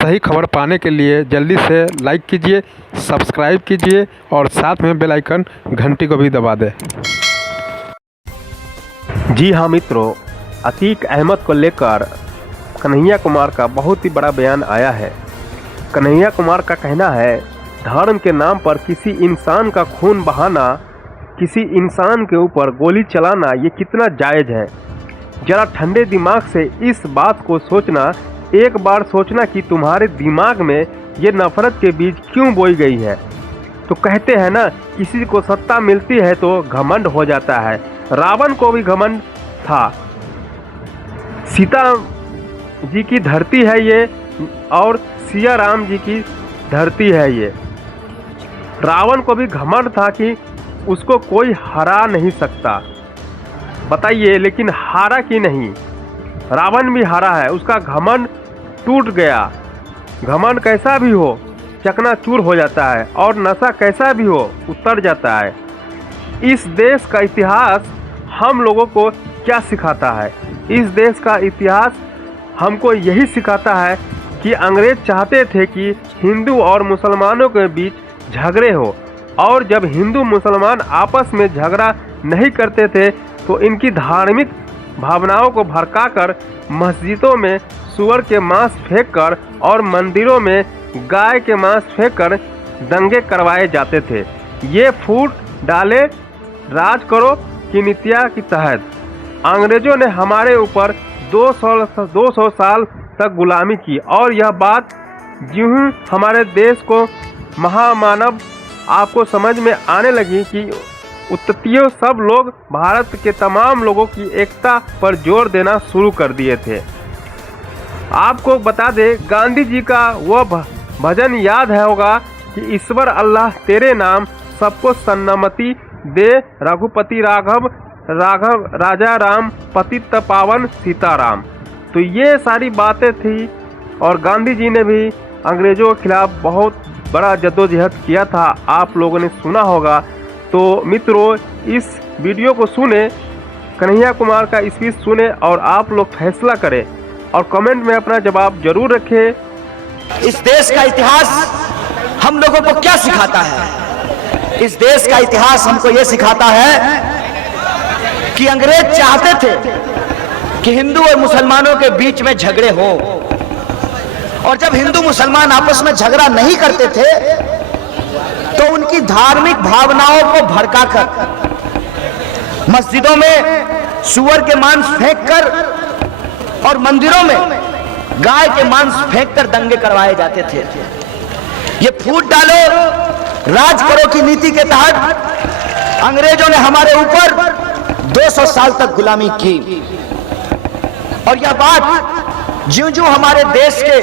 सही खबर पाने के लिए जल्दी से लाइक कीजिए, सब्सक्राइब कीजिए और साथ में बेल आइकन घंटी को भी दबा दें। जी हाँ मित्रों, अतीक अहमद को लेकर कन्हैया कुमार का बहुत ही बड़ा बयान आया है। कन्हैया कुमार का कहना है, धर्म के नाम पर किसी इंसान का खून बहाना, किसी इंसान के ऊपर गोली चलाना, ये कितना जायज़ है। जरा ठंडे दिमाग से इस बात को सोचना, एक बार सोचना कि तुम्हारे दिमाग में ये नफरत के बीज क्यों बोई गई है। तो कहते हैं ना, किसी को सत्ता मिलती है तो घमंड हो जाता है। रावण को भी घमंड था। सीता जी की धरती है ये और सिया राम जी की धरती है ये। रावण को भी घमंड था कि उसको कोई हरा नहीं सकता। बताइए, लेकिन हारा कि नहीं? रावण भी हारा है, उसका घमंड टूट गया। घमंड कैसा भी हो चकनाचूर हो जाता है और नशा कैसा भी हो उतर जाता है। इस देश का इतिहास हम लोगों को क्या सिखाता है? इस देश का इतिहास हमको यही सिखाता है कि अंग्रेज चाहते थे कि हिंदू और मुसलमानों के बीच झगड़े हो, और जब हिंदू मुसलमान आपस में झगड़ा नहीं करते थे तो इनकी धार्मिक भावनाओं को भड़काकर मस्जिदों में सूअर के मांस फेंककर और मंदिरों में गाय के मांस फेंककर दंगे करवाए जाते थे। ये फूट डाले राज करो की नीतियाँ के तहत अंग्रेजों ने हमारे ऊपर 200 साल तक गुलामी की, और यह बात यूं हमारे देश को महामानव आपको समझ में आने लगी कि उत्तियों सब लोग भारत के तमाम लोगों की एकता पर जोर देना शुरू कर दिए थे। आपको बता दे, गांधी जी का वो भजन याद है होगा कि ईश्वर अल्लाह तेरे नाम सबको सन्मति दे, रघुपति राघव राघव राजा राम पतित पावन सीताराम। तो ये सारी बातें थी, और गांधी जी ने भी अंग्रेजों के खिलाफ बहुत बड़ा जद्दोजहद किया था। आप लोगों ने सुना होगा। तो मित्रों, इस वीडियो को सुने, कन्हैया कुमार का स्पीच सुने और आप लोग फैसला करें और कमेंट में अपना जवाब जरूर रखें। इस देश का इतिहास हम लोगों को क्या सिखाता है? इस देश का इतिहास हमको यह सिखाता है कि अंग्रेज चाहते थे कि हिंदू और मुसलमानों के बीच में झगड़े हो, और जब हिंदू मुसलमान आपस में झगड़ा नहीं करते थे तो उनकी धार्मिक भावनाओं को भड़काकर मस्जिदों में सूअर के मांस फेंककर और मंदिरों में गाय के मांस फेंककर दंगे करवाए जाते थे। ये फूट डालो राज करो की नीति के तहत अंग्रेजों ने हमारे ऊपर 200 साल तक गुलामी की, और यह बात ज्यों-ज्यों हमारे देश के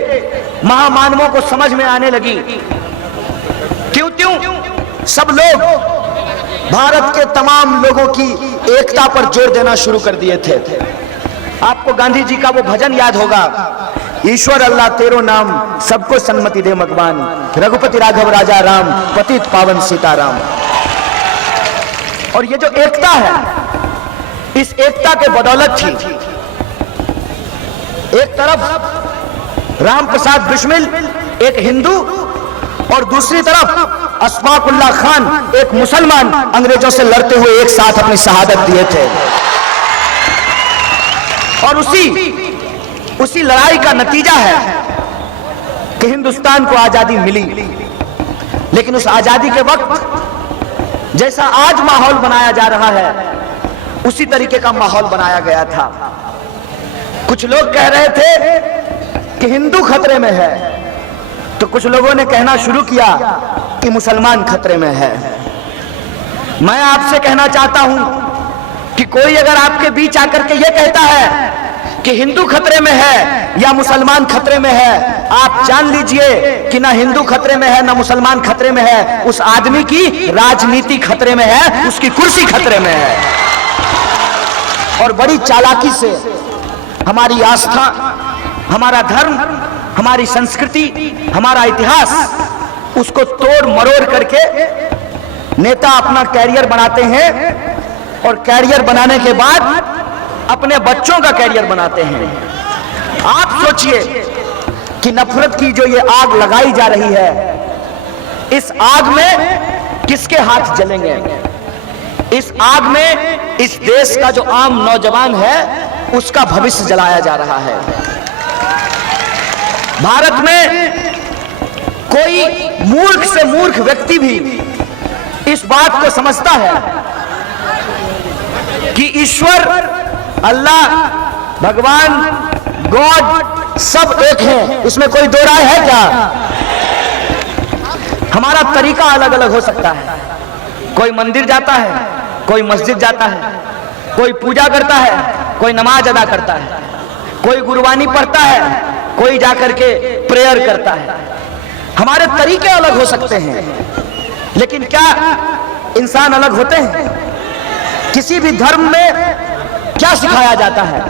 महामानवों को समझ में आने लगी, त्यों-त्यों सब लोग भारत के तमाम लोगों की एकता पर जोर देना शुरू कर दिए थे। आपको गांधी जी का वो भजन याद होगा, ईश्वर अल्लाह तेरो नाम सबको सन्मति दे मगवान, रघुपति राघव राजा राम पतित पावन सीताराम। और ये जो एकता है, इस एकता के बदौलत थी, एक तरफ राम प्रसाद बिस्मिल एक हिंदू और दूसरी तरफ अशफाकुल्लाह खान एक मुसलमान अंग्रेजों से लड़ते हुए एक साथ अपनी शहादत दिए थे। और उसी लड़ाई का नतीजा है कि हिंदुस्तान को आजादी मिली। लेकिन उस आजादी के वक्त जैसा आज माहौल बनाया जा रहा है, उसी तरीके का माहौल बनाया गया था। कुछ लोग कह रहे थे कि हिंदू खतरे में है, तो कुछ लोगों ने कहना शुरू किया कि मुसलमान खतरे में है। मैं आपसे कहना चाहता हूं कि कोई अगर आपके बीच आकर के यह कहता है कि हिंदू खतरे में है या मुसलमान खतरे में है, आप जान लीजिए कि ना हिंदू खतरे में है ना मुसलमान खतरे में है, उस आदमी की राजनीति खतरे में है, उसकी कुर्सी खतरे में है। और बड़ी चालाकी से हमारी आस्था, हमारा धर्म, हमारी संस्कृति, हमारा इतिहास, उसको तोड़ मरोड़ करके नेता अपना कैरियर बनाते हैं, और कैरियर बनाने के बाद अपने बच्चों का कैरियर बनाते हैं। आप सोचिए कि नफरत की जो ये आग लगाई जा रही है, इस आग में किसके हाथ जलेंगे? इस आग में इस देश का जो आम नौजवान है उसका भविष्य जलाया जा रहा है। भारत में कोई मूर्ख से मूर्ख व्यक्ति भी इस बात को समझता है कि ईश्वर, अल्लाह, भगवान, गॉड सब एक हैं, इसमें कोई दो राय है क्या? हमारा तरीका अलग अलग हो सकता है। कोई मंदिर जाता है, कोई मस्जिद जाता है, कोई पूजा करता है, कोई नमाज अदा करता है, कोई गुरबानी पढ़ता है, कोई जाकर के प्रेयर करता है। हमारे तरीके अलग हो सकते हैं, लेकिन क्या इंसान अलग होते हैं? किसी भी धर्म में क्या सिखाया जाता है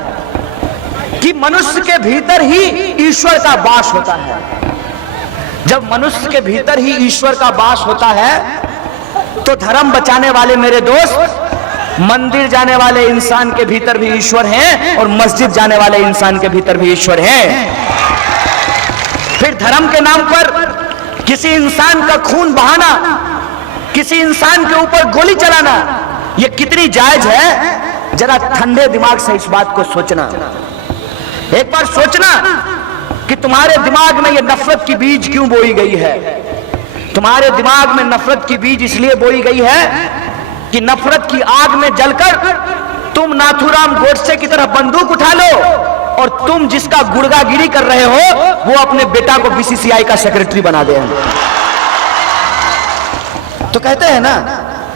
कि मनुष्य के भीतर ही ईश्वर का वास होता है। जब मनुष्य के भीतर ही ईश्वर का वास होता है तो धर्म बचाने वाले मेरे दोस्त, मंदिर जाने वाले इंसान के भीतर भी ईश्वर हैं और मस्जिद जाने वाले इंसान के भीतर भी ईश्वर हैं। फिर धर्म के नाम पर किसी इंसान का खून बहाना, किसी इंसान के ऊपर गोली चलाना, यह कितनी जायज है? जरा ठंडे दिमाग से इस बात को सोचना। एक बार सोचना कि तुम्हारे दिमाग में यह नफरत की बीज क्यों बोई गई है। तुम्हारे दिमाग में नफरत की बीज इसलिए बोई गई है कि नफरत की आग में जलकर तुम नाथूराम गोडसे की तरह बंदूक उठा लो और तुम जिसका गुड़गागिरी कर रहे हो वो अपने बेटा को बीसीसीआई का सेक्रेटरी बना दे। तो कहते हैं ना,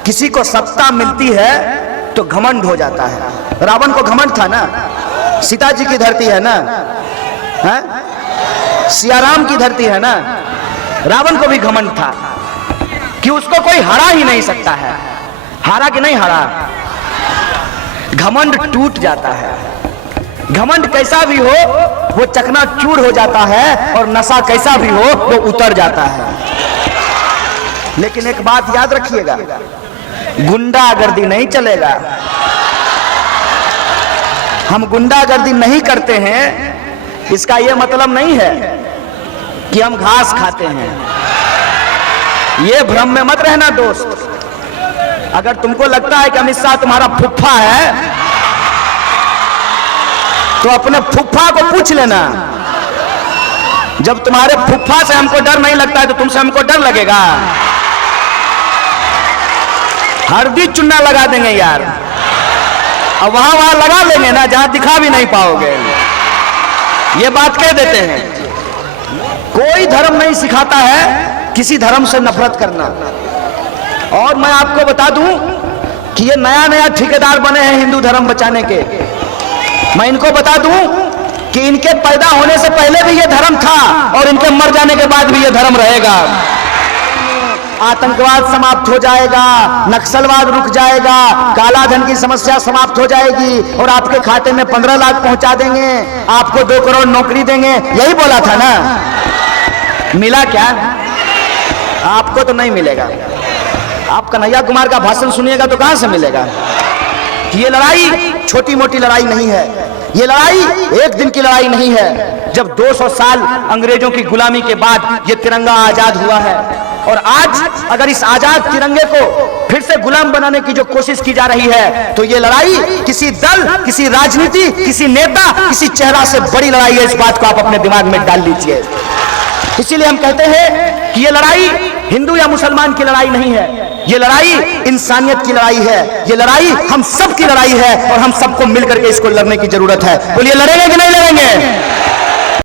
किसी को सत्ता मिलती है तो घमंड हो जाता है। रावण को घमंड था ना, सीता जी की धरती है ना, है? सियाराम की धरती है ना। रावण को भी घमंड था कि उसको कोई हरा ही नहीं सकता है। हारा कि नहीं हारा? घमंड टूट जाता है। घमंड कैसा भी हो वो चकनाचूर हो जाता है और नशा कैसा भी हो वो उतर जाता है। लेकिन एक बात याद रखिएगा, गुंडागर्दी नहीं चलेगा। हम गुंडागर्दी नहीं करते हैं, इसका यह मतलब नहीं है कि हम घास खाते हैं। यह भ्रम में मत रहना दोस्त। अगर तुमको लगता है कि अमित शाह तुम्हारा फुफ्फा है तो अपने फुफ्फा को पूछ लेना। जब तुम्हारे फुफ्फा से हमको डर नहीं लगता है तो तुमसे हमको डर लगेगा? हरदी चुन्ना लगा देंगे यार, अब वहां लगा लेंगे ना जहां दिखा भी नहीं पाओगे। ये बात कह देते हैं। कोई धर्म नहीं सिखाता है किसी धर्म से नफरत करना। और मैं आपको बता दूं कि ये नया नया ठेकेदार बने हैं हिंदू धर्म बचाने के। मैं इनको बता दूं कि इनके पैदा होने से पहले भी ये धर्म था और इनके मर जाने के बाद भी ये धर्म रहेगा। आतंकवाद समाप्त हो जाएगा, नक्सलवाद रुक जाएगा, काला धन की समस्या समाप्त हो जाएगी और आपके खाते में 15 लाख पहुंचा देंगे, आपको 2 करोड़ नौकरी देंगे। यही बोला था ना। मिला क्या? आपको तो नहीं मिलेगा। आप कन्हैया कुमार का भाषण सुनिएगा तो कहां से मिलेगा? ये लड़ाई छोटी मोटी लड़ाई नहीं है। ये लड़ाई एक दिन की लड़ाई नहीं है। जब 200 साल अंग्रेजों की गुलामी के बाद ये तिरंगा आजाद हुआ है और आज अगर इस आजाद तिरंगे को फिर से गुलाम बनाने की जो कोशिश की जा रही है तो ये लड़ाई किसी दल, किसी राजनीति, किसी नेता, किसी चेहरा से बड़ी लड़ाई है। इस बात को आप अपने दिमाग में डाल लीजिए। इसीलिए हम कहते हैं कि ये लड़ाई हिंदू या मुसलमान की लड़ाई नहीं है, ये लड़ाई इंसानियत की लड़ाई है। ये लड़ाई हम सब की लड़ाई है और हम सबको मिलकर के इसको लड़ने की जरूरत है। बोलिए, लड़ेंगे कि नहीं लड़ेंगे?